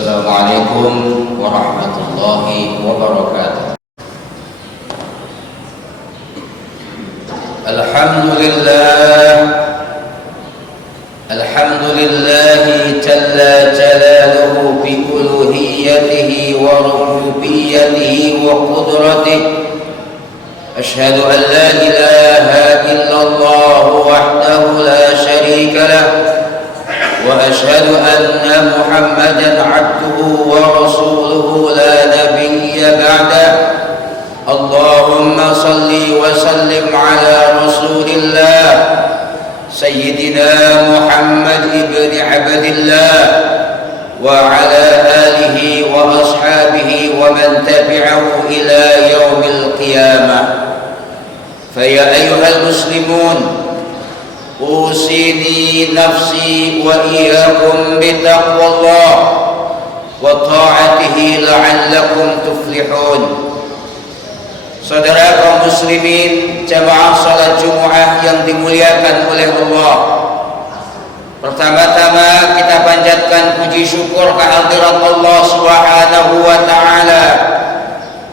Assalamualaikum warahmatullahi wabarakatuh. Alhamdulillahi jalla jalaluhu bi uluhiyatihi wa rububiyyatihi wa qudratihi. Ashhadu an la ilaha illallah wahdahu la syarika lah. وأشهد أن محمدا عبده ورسوله لا نبي بعده. اللهم صل وسلم على رسول الله سيدنا محمد بن عبد الله وعلى آله وأصحابه ومن تبعه إلى يوم القيامة. فيا أيها المسلمون، أوصيني نفسي وإياكم بتقوى الله وطاعته لعلكم تفلحون. Saudara kaum muslimin, jamaah salat Jumat yang dimuliakan oleh Allah. Pertama-tama kita panjatkan puji syukur kehadirat Allah Subhanahu wa taala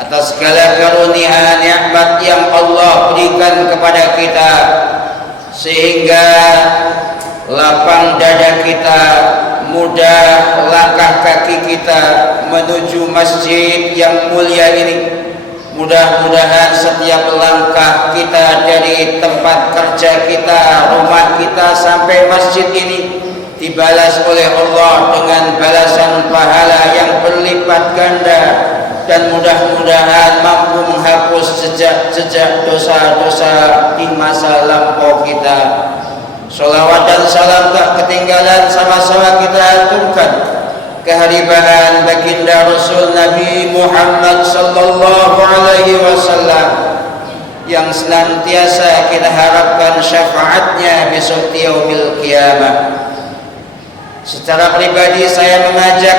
atas segala karunia nikmat yang Allah berikan kepada kita, sehingga lapang dada kita, mudah langkah kaki kita menuju masjid yang mulia ini. Mudah-mudahan setiap langkah kita dari tempat kerja kita, rumah kita sampai masjid ini dibalas oleh Allah dengan balasan pahala yang berlipat ganda, dan mudah-mudahan mampu menghapus jejak-jejak dosa-dosa di masa lampau kita. Sholawat dan salam tak ketinggalan sama-sama kita aturkan kehadiran baginda Rasul Nabi Muhammad sallallahu alaihi wasallam yang senantiasa kita harapkan syafaatnya besok yaumil qiyamah. Secara pribadi saya mengajak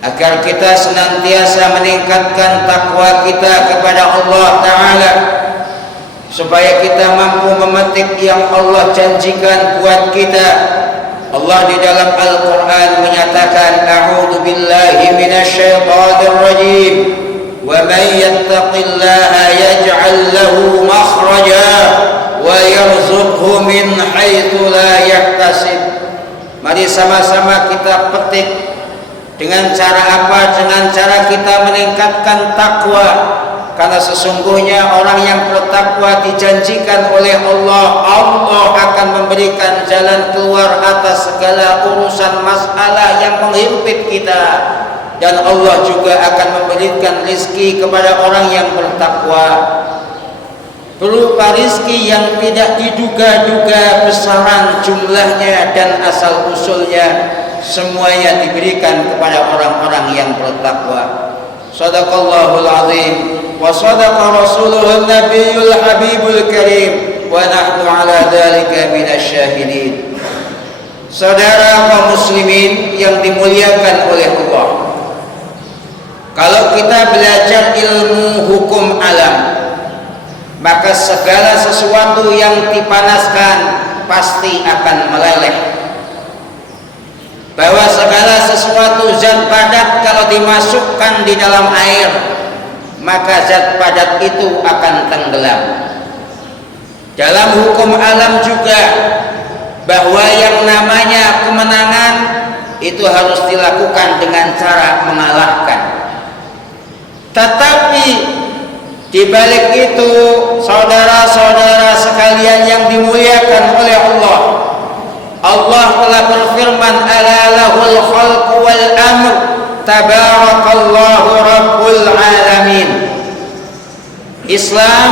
agar kita senantiasa meningkatkan takwa kita kepada Allah Ta'ala, supaya kita mampu memetik yang Allah janjikan buat kita. Allah di dalam Al-Quran menyatakan, A'udhu billahi minasyaitanir rajim, wa man yattaqillaha yaj'al lahu makhraja wa yarzuqhu min haitsu la yahtasib. Mari sama-sama kita petik dengan cara apa? Dengan cara kita meningkatkan takwa. Karena sesungguhnya orang yang bertakwa dijanjikan oleh Allah, Allah akan memberikan jalan keluar atas segala urusan masalah yang menghimpit kita. Dan Allah juga akan memberikan rizki kepada orang yang bertakwa, berupa rizki yang tidak diduga-duga besaran jumlahnya dan asal usulnya. Semuanya diberikan kepada orang-orang yang bertakwa. Shadaqallahul azim wa shadaqa rasuluhun nabiyul habibul karim wa nahnu ala dzalika minasyahidin. Saudara kaum muslimin yang dimuliakan oleh Allah, kalau kita belajar ilmu hukum alam, maka segala sesuatu yang dipanaskan pasti akan meleleh. Bahwa segala sesuatu zat padat kalau dimasukkan di dalam air, maka zat padat itu akan tenggelam. Dalam hukum alam juga, bahwa yang namanya kemenangan itu harus dilakukan dengan cara mengalahkan. Tetapi di balik itu, saudara-saudara sekalian yang dimuliakan oleh Allah, Allah telah berfirman, ala lahul khalqu wal amr tabarakallahu rabbul alamin. Islam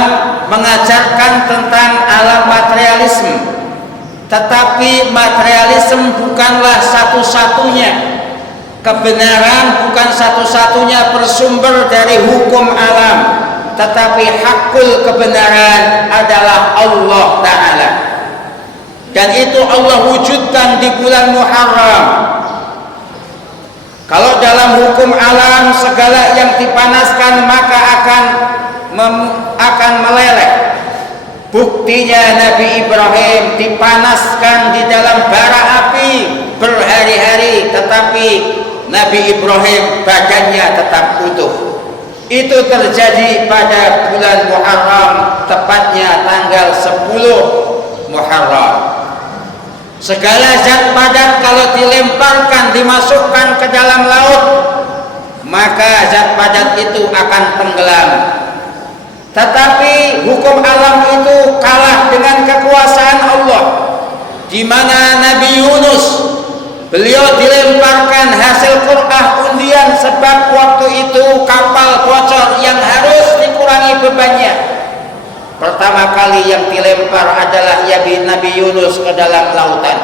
mengajarkan tentang alam materialisme, tetapi materialisme bukanlah satu-satunya kebenaran, bukan satu-satunya bersumber dari hukum alam, tetapi hakul kebenaran adalah Allah Ta'ala. Dan itu Allah wujudkan di bulan Muharram. Kalau dalam hukum alam segala yang dipanaskan maka akan meleleh. Buktinya Nabi Ibrahim dipanaskan di dalam bara api berhari-hari, tetapi Nabi Ibrahim badannya tetap utuh. Itu terjadi pada bulan Muharram, tepatnya tanggal 10 Muharram. Segala zat padat kalau dilemparkan, dimasukkan ke dalam laut, maka zat padat itu akan tenggelam. Tetapi hukum alam itu kalah dengan kekuasaan Allah, di mana Nabi Yunus, beliau dilemparkan hasil Qur'ah undian sebab waktu itu kapal bocor yang harus dikurangi bebannya. Pertama kali yang dilempar adalah Nabi Yunus ke dalam lautan.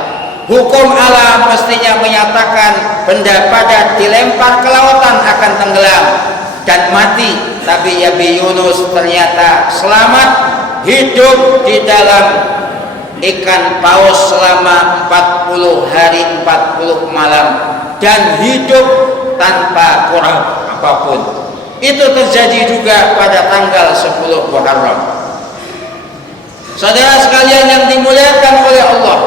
Hukum alam mestinya menyatakan benda padat dilempar ke lautan akan tenggelam dan mati. Tapi Nabi Yunus ternyata selamat, hidup di dalam ikan paus selama 40 hari 40 malam dan hidup tanpa kurang apapun. Itu terjadi juga pada tanggal 10 Muharram. Saudara sekalian yang dimuliakan oleh Allah,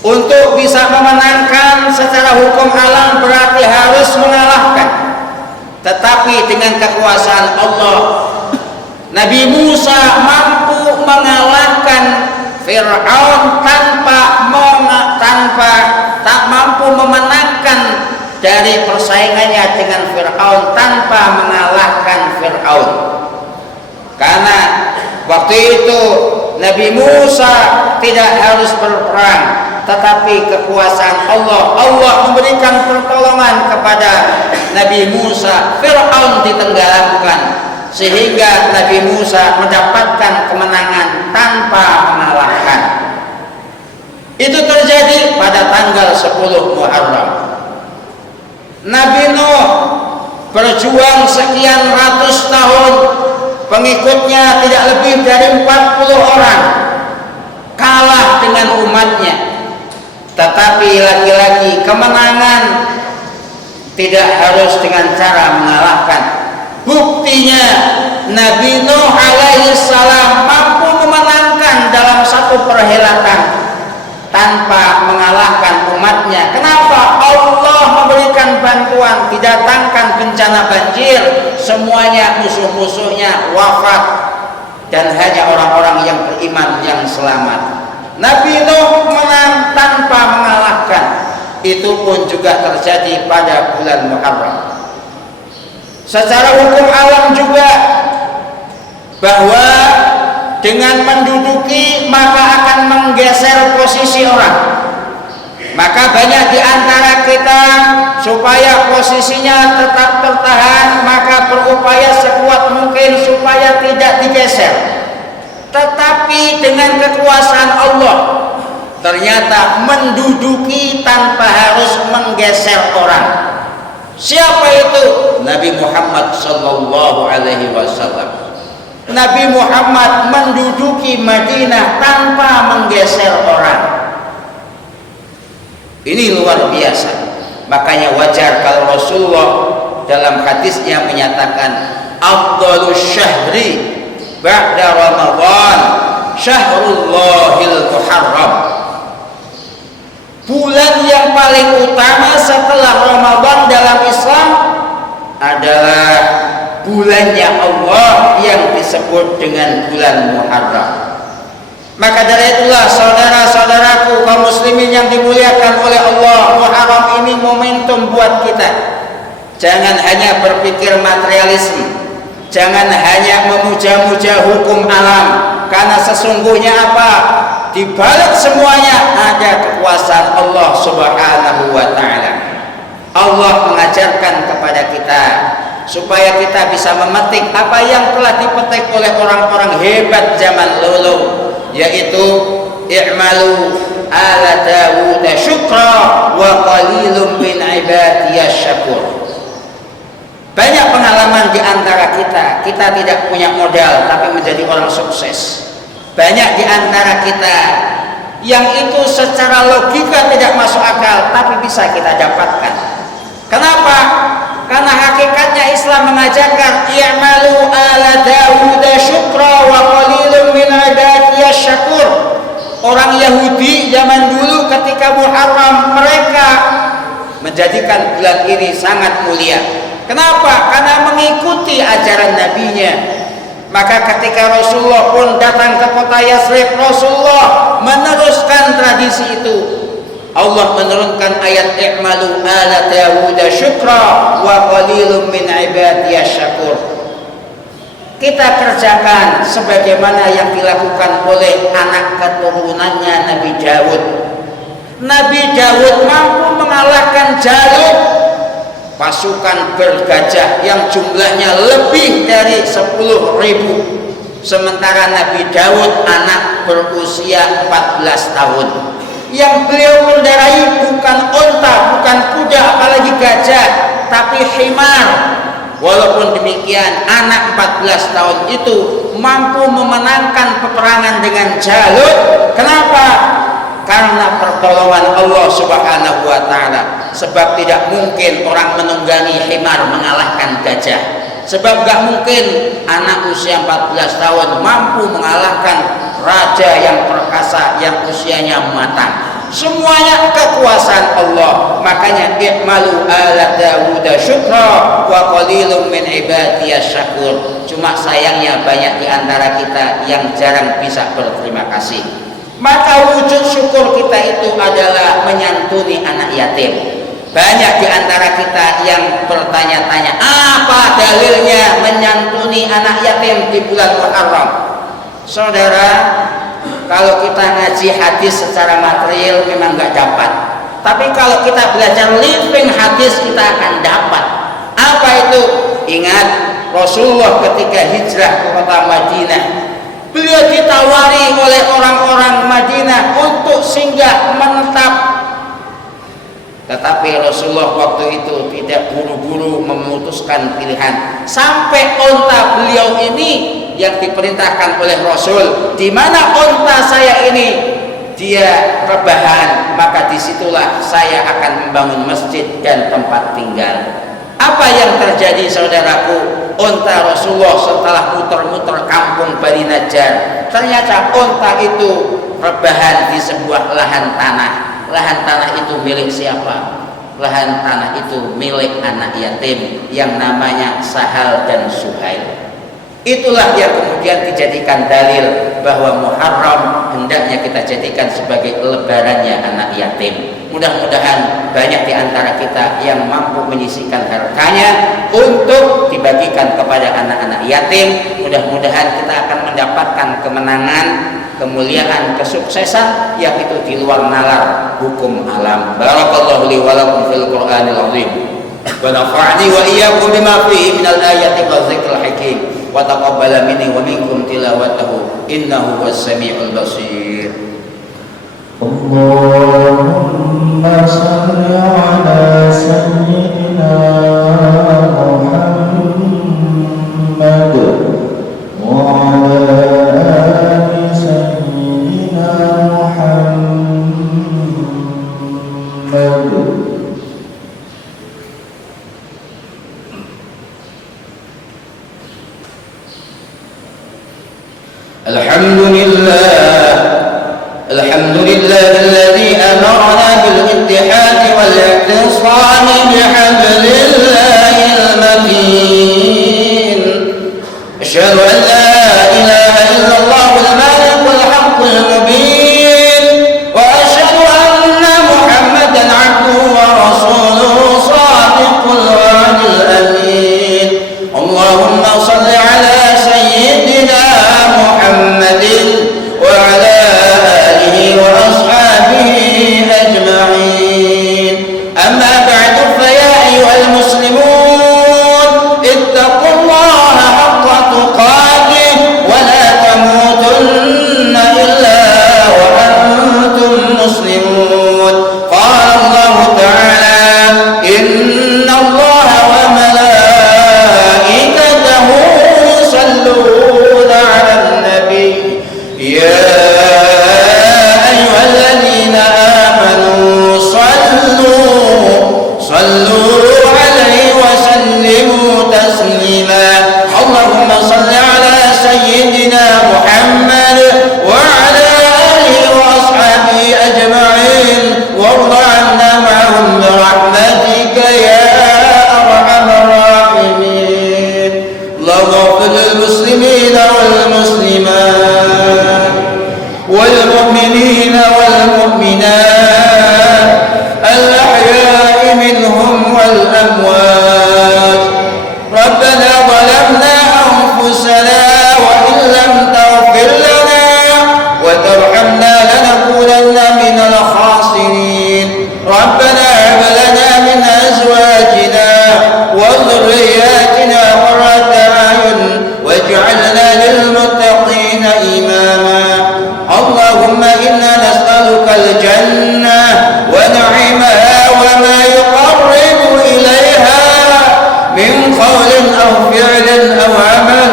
untuk bisa memenangkan secara hukum alam berarti harus mengalahkan. Tetapi dengan kekuasaan Allah, Nabi Musa mampu mengalahkan Fir'aun tak mampu memenangkan dari persaingannya dengan Fir'aun tanpa mengalahkan Fir'aun. Karena waktu itu Nabi Musa tidak harus berperang, tetapi kekuasaan Allah memberikan pertolongan kepada Nabi Musa. Fir'aun ditenggelamkan sehingga Nabi Musa mendapatkan kemenangan tanpa mengalahkan. Itu terjadi pada tanggal 10 Muharram. Nabi Nuh berjuang sekian ratus tahun, pengikutnya tidak lebih dari 40 orang, kalah dengan umatnya. Tetapi lagi-lagi kemenangan tidak harus dengan cara mengalahkan. Buktinya Nabi Nuh alaihi salam mampu memenangkan dalam satu perhelatan tanpa mengalahkan umatnya. Kenapa? Allah memberikan bantuan, didatangkan bencana banjir, semuanya musuh-musuhnya wafat dan hanya orang-orang yang beriman yang selamat. Nabi Nuh menang tanpa mengalahkan. Itu pun juga terjadi pada bulan Muharram. Secara hukum alam juga, bahwa dengan menduduki maka akan menggeser posisi orang. Maka banyak di antara kita supaya posisinya tetap tertahan, maka berupaya sekuat mungkin supaya tidak digeser. Tetapi dengan kekuasaan Allah, ternyata menduduki tanpa harus menggeser orang. Siapa itu? Nabi Muhammad sallallahu alaihi wasallam. Nabi Muhammad menduduki Madinah tanpa menggeser orang. Ini luar biasa. Makanya wajar kalau Rasulullah dalam hadisnya menyatakan afdhalus syahri ba'da Ramadan Syahrullahil Muharram. Bulan yang paling utama setelah Ramadan dalam Islam adalah bulannya Allah yang disebut dengan bulan Muharram. Maka dari itulah saudara-saudaraku kaum muslimin yang dimuliakan oleh Allah, Muharram ini momentum buat kita. Jangan hanya berpikir materialisme, jangan hanya memuja-muja hukum alam, karena sesungguhnya apa? Di balik semuanya ada kekuasaan Allah Subhanahu wa ta'ala. Allah mengajarkan kepada kita supaya kita bisa memetik apa yang telah dipetik oleh orang-orang hebat zaman lalu, yaitu i'malu ala Dawud syukra wa qalilum min ibadiyas syakur. Banyak pengalaman di antara kita tidak punya modal tapi menjadi orang sukses. Banyak di antara kita yang itu secara logika tidak masuk akal tapi bisa kita dapatkan. Kenapa? Karena hakikatnya Islam mengajarkan i'malu ala Dawud syukra wa qalilun min ibadiyas syakur. Orang Yahudi zaman dulu ketika Muharram mereka menjadikan bulan ini sangat mulia. Kenapa? Karena mengikuti ajaran nabinya. Maka ketika Rasulullah pun datang ke kota Yathrib, Rasulullah meneruskan tradisi itu. Allah menurunkan ayat i'malu ala Dawud syukra wa qalilun min ibadiyas syakur. Kita kerjakan sebagaimana yang dilakukan oleh anak keturunannya Nabi Daud. Nabi Daud mampu mengalahkan Jalut, pasukan bergajah yang jumlahnya lebih dari 10.000. Sementara Nabi Daud anak berusia 14 tahun. Yang beliau mengendarai bukan onta, bukan kuda, apalagi gajah, tapi himar. Walaupun demikian, anak 14 tahun itu mampu memenangkan peperangan dengan Jalut. Kenapa? Karena pertolongan Allah Subhanahu wa Ta'ala. Sebab tidak mungkin orang menunggangi himar mengalahkan gajah. Sebab gak mungkin anak usia 14 tahun mampu mengalahkan raja yang perkasa yang usianya matang. Semuanya kekuasaan Allah. Makanya i'malu ala Dawud syukra wa qalilun min ibadiyas syakur. Cuma sayangnya banyak di antara kita yang jarang bisa berterima kasih. Maka wujud syukur kita itu adalah menyantuni anak yatim. Banyak di antara kita yang bertanya-tanya, apa dalilnya menyantuni anak yatim di bulan Muharram? Saudara, kalau kita ngaji hadis secara material memang nggak dapat. Tapi kalau kita belajar living hadis, kita akan dapat. Apa itu? Ingat, Rasulullah ketika hijrah ke kota Madinah, beliau ditawari oleh orang-orang Madinah untuk singgah menetap. Tetapi Rasulullah waktu itu tidak buru-buru memutuskan pilihan. Sampai onta beliau ini yang diperintahkan oleh Rasul, di mana onta saya ini dia rebahan, maka disitulah saya akan membangun masjid dan tempat tinggal. Apa yang terjadi saudaraku? Onta Rasulullah setelah muter-muter kampung Bani Najjar, ternyata onta itu rebahan di sebuah lahan tanah. Lahan tanah itu milik siapa? Lahan tanah itu milik anak yatim yang namanya Sahal dan Suhail. Itulah yang kemudian dijadikan dalil bahwa Muharram hendaknya kita jadikan sebagai lebarannya anak yatim. Mudah-mudahan banyak di antara kita yang mampu menyisihkan hartanya untuk dibagikan kepada anak-anak yatim. Mudah-mudahan kita akan mendapatkan kemenangan, kemuliaan, kesuksesan yang itu di luar nalar hukum alam. Barakallahu li wa lakum fil Qur'anil azim. Wa nafa'ani wa iyyakum bima fihi minal ayati wa dzikril hakim. Wa taqabbala minni wa minkum tilawatahu innahu was-sami'ul basir. Allahumma shalli ala sayyidina Muhammad wa ala ali sayyidina Muhammad. الحمد لله الذي أمرنا بالاتحاد والاعتصام بحبل الله المتين. أشهد أن لا إله إلا الله الملك الحق المبين، وأشهد أن محمدا عبده ورسوله صادق الوعد الأمين. اللهم صل على سيدنا محمد وعلى آله وأصحابه أجمعين. أما بعد فيا أيها المسلمون اتقوا الله حق تقاته ولا تموتن إلا وأنتم مسلمون. قال الله تعالى: إن الله وملائكته يصلون على النبي يا أيها الذين آمنوا صلوا عليه وسلموا تسليما. اللهم صل على سيدنا محمد وعلى آله وأصحابه أجمعين وارض عنا معهم برحمتك المسلمين والمسلمات والمؤمنين والمؤمنات الأحياء منهم والأموات. ربنا ظلمنا أنفسنا وإن لم تغفر لنا وترحمنا لنكونن من الخاسرين. ربنا هب لنا من أزواجنا وذرياتنا قرة أعين واجعلنا للمتقين إماما. اللهم إنا نسألك الجنة ونعيمها وما يقرب إليها من قول أو فعل أو عمل،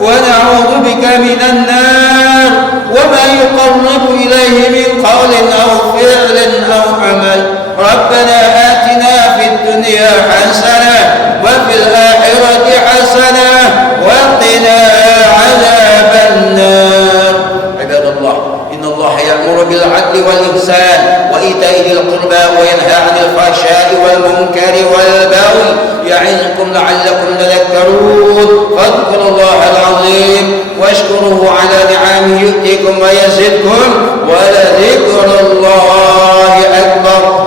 ونعوذ بك من النار وما يقرب إليه من قول أو فعل أو عمل. ربنا آتنا في الدنيا حسنة وفي الآخرة حسنة وقنا عذاب النار. عباد الله، إن الله يأمر بالعدل والإحسان وإيتاء ذي القربى وينهى عن الفحشاء والمنكر والبغي يعظكم لعلكم تذكرون. فاذكروا الله العظيم واشكروه على نعمه يؤتكم ويزدكم ولذكر الله أكبر.